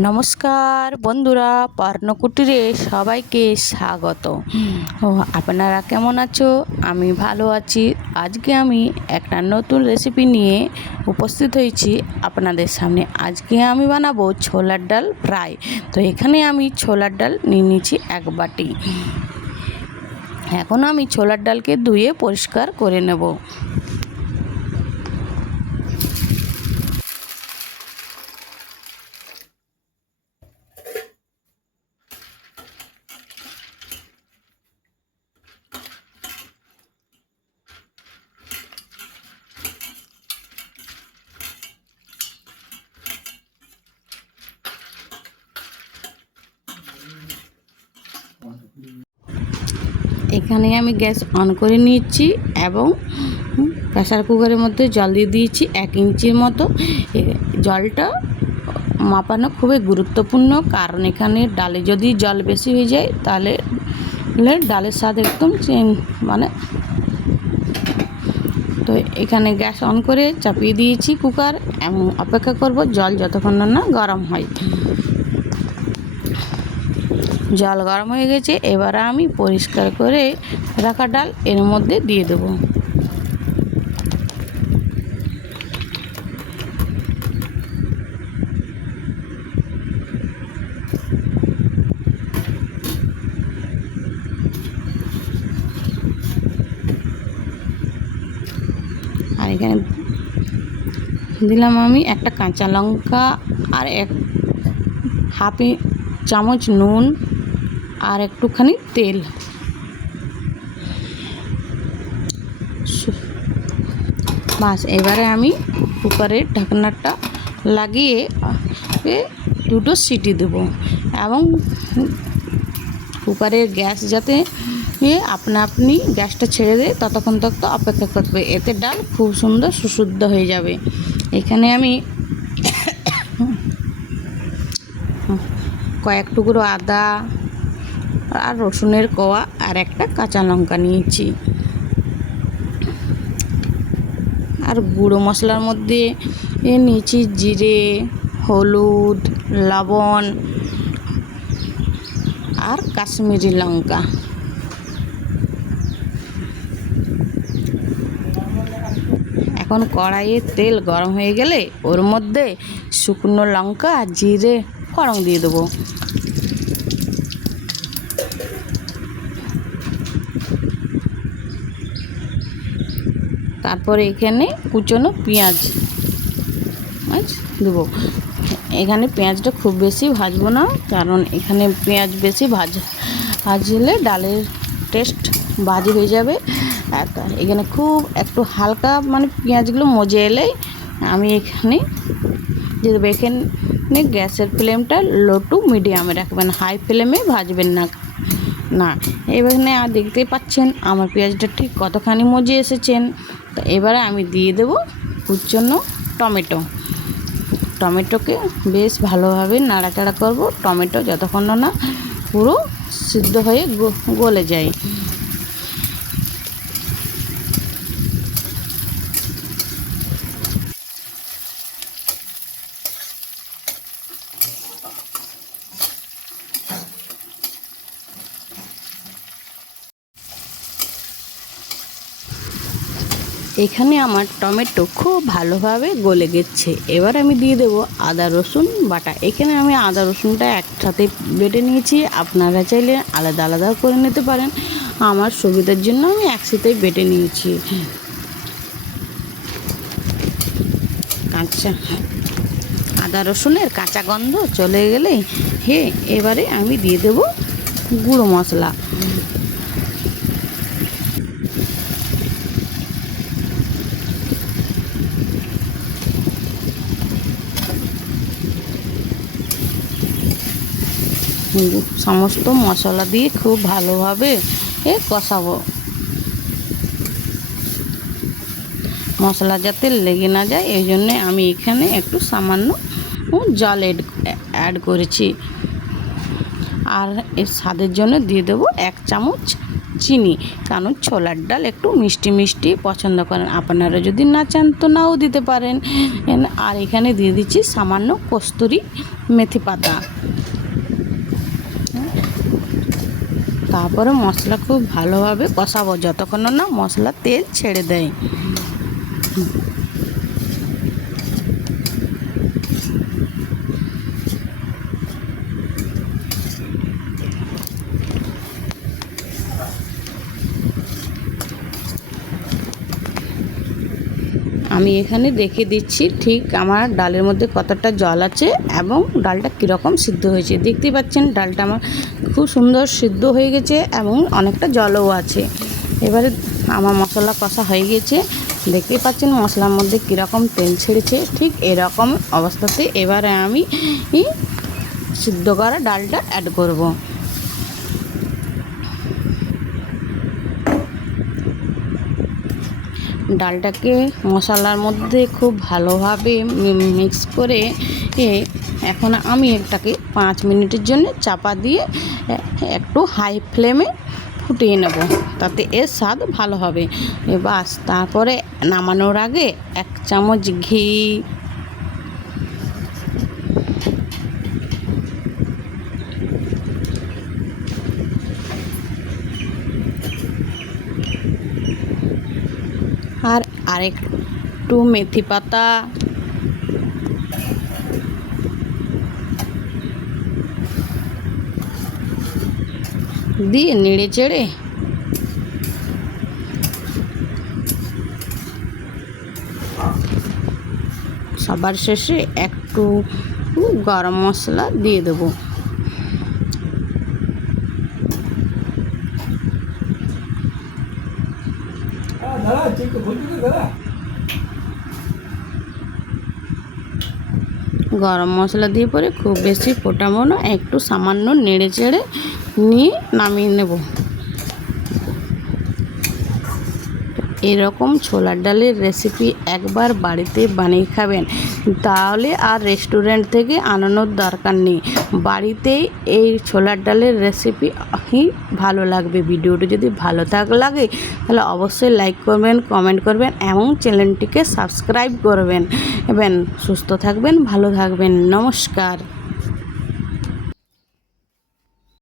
নমস্কার বন্ধুরা, পর্ণকুটিরে সবাইকে স্বাগত। আপনারা কেমন আছো? আমি ভালো আছি। আজকে আমি একটা নতুন রেসিপি নিয়ে উপস্থিত হয়েছি আপনাদের সামনে। আজকে আমি বানাবো ছোলার ডাল ফ্রাই। তো এখানে আমি ছোলার ডাল নিয়ে নিয়েছি 1 বাটি। এখন আমি ছোলার ডালকে ধুয়ে পরিষ্কার করে নেব। এখানে আমি গ্যাস অন করে নিয়েছি এবং প্রেসার কুকারের মধ্যে জল দিয়ে দিয়েছি 1 ইঞ্চির মতো। জলটা মাপানো খুবই গুরুত্বপূর্ণ, কারণ এখানে ডালে যদি জল বেশি হয়ে যায় তাহলে ডালের স্বাদ একদম তো এখানে গ্যাস অন করে চাপিয়ে দিয়েছি কুকার এবং অপেক্ষা করব জল যতক্ষণ না গরম হয়। জল গরম হয়ে গেছে, এবার আমি পরিষ্কার করে রাখা ডাল এর মধ্যে দিয়ে দেব। আর এখানে দিলাম আমি একটা কাঁচা লঙ্কা আর হাফ চামচ নুন আর একটুখানি তেল। বাস, এবারে আমি কুকারের ঢাকনাটা লাগিয়ে 2টো সিটি দেব এবং কুকারের গ্যাস যাতে আপনি গ্যাসটা ছেড়ে দেয় ততক্ষণ অপেক্ষা করবে, এতে ডাল খুব সুন্দর সুশুদ্ধ হয়ে যাবে। এখানে আমি কয়েক টুকরো আদা আর রসুনের কোয়া আর একটা কাঁচা লঙ্কা নিয়েছি। আর গুঁড়ো মশলার মধ্যে নিয়েছি জিরে, হলুদ, লবণ আর কাশ্মীরি লঙ্কা। এখন কড়াইয়ে তেল গরম হয়ে গেলে ওর মধ্যে শুকনো লঙ্কা আর জিরে ফোড়ন দিয়ে দেবো। তারপরে এখানে কুচনো পেঁয়াজ দেবো। এখানে পেঁয়াজটা খুব বেশি ভাজবো না, কারণ এখানে পেঁয়াজ বেশি ভাজলে ডালের টেস্ট বাজে হয়ে যাবে। এখানে খুব একটু হালকা পেঁয়াজগুলো মজে এলেই আমি এখানে দিয়ে দেবো। এখানে গ্যাসের ফ্লেমটা লো টু মিডিয়ামে রাখবেন, হাই ফ্লেমে ভাজবেন না। এখানে দেখতেই পাচ্ছেন আমার পেঁয়াজটা ঠিক কতখানি মজে এসেছেন। তো এবারে আমি দিয়ে দেবো কুচনো টমেটোকে বেশ ভালোভাবে নাড়াচাড়া করব। টমেটো যতক্ষণ না পুরো সিদ্ধ হয়ে গলে যায়। এখানে আমার টমেটো খুব ভালোভাবে গলে গেছে। এবার আমি দিয়ে দেবো আদা রসুন বাটা। এখানে আমি আদা রসুনটা একসাথে বেটে নিয়েছি, আপনারা চাইলে আলাদা আলাদা করে নিতে পারেন। আমার সুবিধার জন্য আমি একসাথেই বেটে নিয়েছি। আদা রসুনের কাঁচা গন্ধ চলে গেলে এবারে আমি দিয়ে দেবো গুঁড়ো মশলা। সমস্ত মশলা দিয়ে খুব ভালোভাবে কষাবো। মশলা যাতে লেগে না যায় এই জন্যে আমি এখানে একটু সামান্য জল অ্যাড করেছি। আর এর স্বাদের জন্য দিয়ে দেবো 1 চামচ চিনি, কারণ ছোলার ডাল একটু মিষ্টি মিষ্টি পছন্দ করেন। আপনারা যদি না চান তো নাও দিতে পারেন। আর এখানে দিয়ে দিচ্ছি সামান্য কস্তুরি মেথি পাতা। তারপরে মশলা খুব ভালোভাবে কষাবো যতক্ষণ না মশলা তেল ছেড়ে দেয়। আমি এখানে দেখে দিচ্ছি ঠিক আমার ডালের মধ্যে কতটা জল আছে এবং ডালটা কীরকম সিদ্ধ হয়েছে। দেখতে পাচ্ছেন ডালটা আমার খুব সুন্দর সিদ্ধ হয়ে গেছে এবং অনেকটা জলও আছে। এবারে আমার মশলা কষা হয়ে গেছে, দেখতেই পাচ্ছেন মশলার মধ্যে কীরকম তেল ছেড়েছে। ঠিক এরকম অবস্থাতে এবারে আমি সিদ্ধ করা ডালটা অ্যাড করব। ডালটাকে মশলার মধ্যে খুব ভালোভাবে মিক্স করে এখন আমি এটাকে 5 মিনিটের জন্য চাপা দিয়ে একটু হাই ফ্লেমে ফুটিয়ে নেব, তাতে এর স্বাদ ভালো হবে। বাস, তারপরে নামানোর আগে 1 চামচ ঘি, আর আরেকটু মেথি পাতা, দিয়ে নেড়ে চেড়ে সবার শেষে একটু গরম মশলা দিয়ে দেবো। গরম মশলা দিয়ে পরে খুব বেশি ফোটাবো না, একটু সামান্য নেড়ে চেড়ে নিয়ে নামিয়ে নেব। এরকম ছোলার ডালের রেসিপি একবার বাড়িতে বানিয়ে খাবেন, তাহলে আর রেস্টুরেন্ট থেকে আনানোর দরকার নেই। বাড়িতেই এই ছোলার ডালের রেসিপি ভালো লাগবে। ভিডিওটি যদি ভালো লাগে তাহলে অবশ্যই লাইক করবেন, কমেন্ট করবেন এবং চ্যানেলটিকে সাবস্ক্রাইব করবেন। সুস্থ থাকবেন, ভালো থাকবেন। নমস্কার।